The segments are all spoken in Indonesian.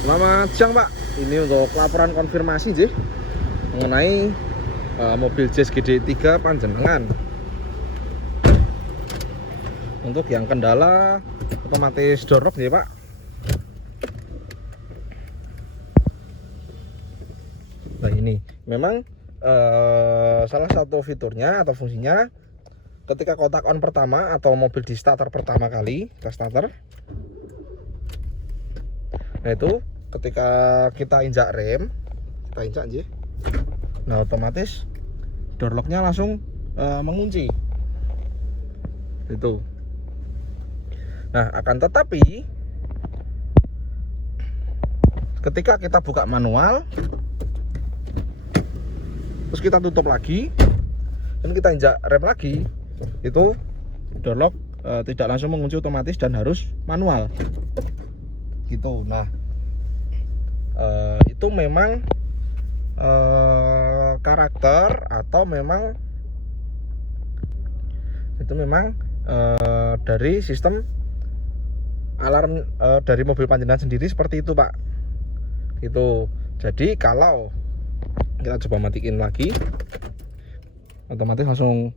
Selamat siang Pak. Ini untuk laporan konfirmasi sih mengenai mobil Jazz GD3 Panjenengan. Untuk yang kendala otomatis door lock ya Pak. Nah ini memang salah satu fiturnya atau fungsinya ketika kotak on pertama atau mobil di starter pertama kali, kita starter. Nah itu ketika kita injak rem, kita injak aja. Nah otomatis door locknya langsung mengunci. Itu. Nah akan tetapi ketika kita buka manual, terus kita tutup lagi dan kita injak rem lagi, itu door lock tidak langsung mengunci otomatis dan harus manual. Gitu. Nah itu memang karakter atau memang itu memang dari sistem alarm dari mobil Panjenengan sendiri seperti itu Pak. Gitu. Jadi kalau kita coba matiin lagi, otomatis langsung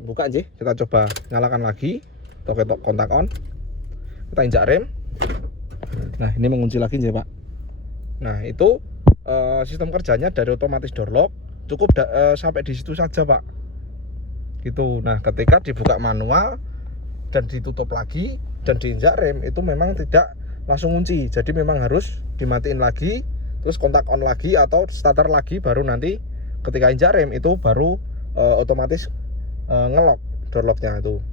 buka aja. Kita coba nyalakan lagi, ketok kontak on, kita injak rem. Nah ini mengunci lagi ya Pak. Nah itu sistem kerjanya dari otomatis door lock cukup sampai di situ saja Pak. Gitu. Nah ketika dibuka manual dan ditutup lagi dan diinjak rem, itu memang tidak langsung kunci. Jadi memang harus dimatiin lagi, terus kontak on lagi atau starter lagi, baru nanti ketika injak rem itu baru otomatis ngelock door locknya itu.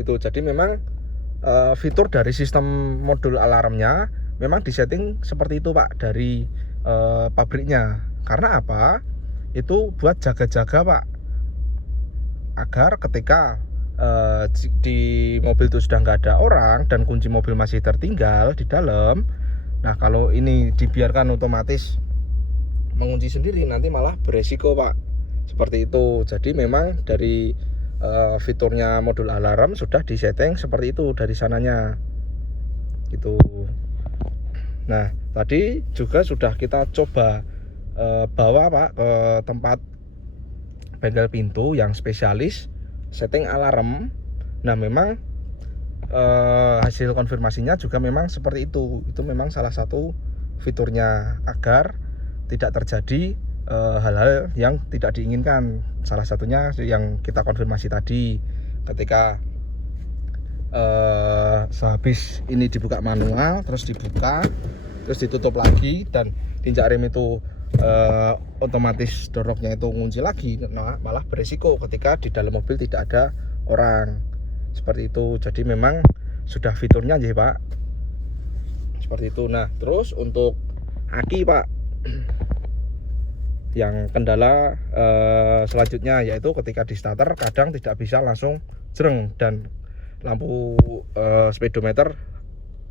Itu jadi memang fitur dari sistem modul alarmnya memang disetting seperti itu Pak dari pabriknya. Karena apa? Itu buat jaga-jaga Pak, agar ketika di mobil itu sudah nggak ada orang dan kunci mobil masih tertinggal di dalam, nah kalau ini dibiarkan otomatis mengunci sendiri, nanti malah beresiko Pak. Seperti itu. Jadi memang dari fiturnya modul alarm sudah disetting seperti itu dari sananya. Gitu. Nah tadi juga sudah kita coba bawa Pak ke tempat bengkel pintu yang spesialis setting alarm. Nah memang hasil konfirmasinya juga memang seperti itu. Itu memang salah satu fiturnya agar tidak terjadi hal-hal yang tidak diinginkan. Salah satunya yang kita konfirmasi tadi, ketika sehabis ini dibuka manual, terus dibuka, terus ditutup lagi dan injak rem itu otomatis door locknya itu ngunci lagi, nah malah beresiko ketika di dalam mobil tidak ada orang. Seperti itu. Jadi memang sudah fiturnya aja Pak, seperti itu. Nah terus untuk aki Pak, yang kendala selanjutnya yaitu ketika di starter kadang tidak bisa langsung jreng dan lampu speedometer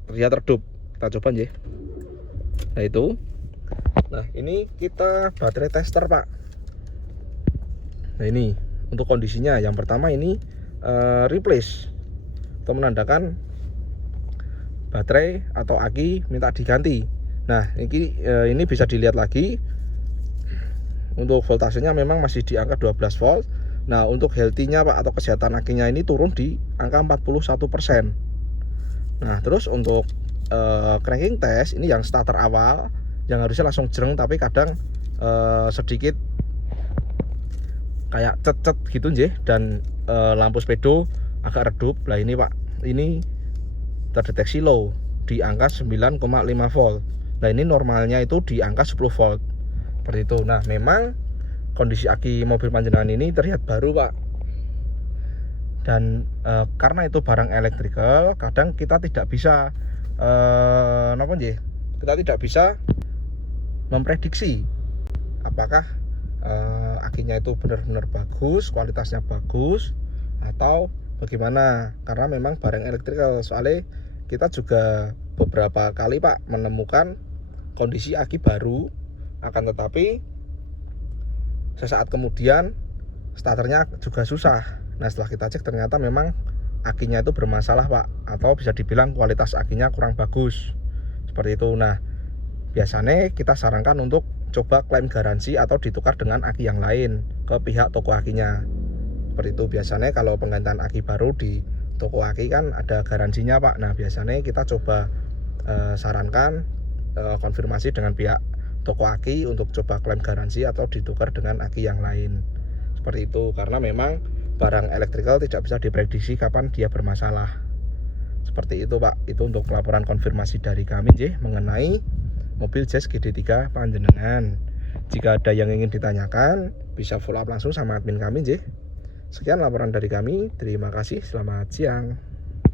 terlihat redup. Kita coba aja. Nah itu. Nah ini kita baterai tester Pak. Nah ini untuk kondisinya, yang pertama ini replace atau menandakan baterai atau aki minta diganti. Nah ini bisa dilihat lagi. Untuk voltasenya memang masih di angka 12 volt. Nah untuk healthy-nya Pak atau kesehatan akinya ini turun di angka 41%. Nah terus untuk cranking test ini yang starter awal, yang harusnya langsung jreng tapi kadang sedikit kayak cet-cet gitu nggih, dan lampu speedo agak redup. Lah ini Pak, ini terdeteksi low di angka 9,5 volt. Nah ini normalnya itu di angka 10 volt. Seperti itu. Nah memang kondisi aki mobil Panjenengan ini terlihat baru Pak, dan karena itu barang elektrikal, kadang kita tidak bisa kita tidak bisa memprediksi apakah akinya itu benar-benar bagus, kualitasnya bagus, atau bagaimana. Karena memang barang elektrikal, soalnya kita juga beberapa kali Pak menemukan kondisi aki baru, akan tetapi sesaat kemudian starternya juga susah. Nah setelah kita cek ternyata memang akinya itu bermasalah Pak, atau bisa dibilang kualitas akinya kurang bagus. seperti itu. Nah, biasanya kita sarankan untuk coba klaim garansi atau ditukar dengan aki yang lain ke pihak toko akinya. Seperti itu. Biasanya kalau penggantian aki baru di toko aki kan ada garansinya Pak. Nah, biasanya kita coba sarankan konfirmasi dengan pihak toko aki untuk coba klaim garansi atau ditukar dengan aki yang lain. Seperti itu, karena memang barang elektrikal tidak bisa diprediksi kapan dia bermasalah. Seperti itu Pak. Itu untuk laporan konfirmasi dari kami mengenai mobil Jazz GD3 panjenengan. Jika ada yang ingin ditanyakan, bisa follow up langsung sama admin kami. Sekian laporan dari kami. Terima kasih. Selamat siang.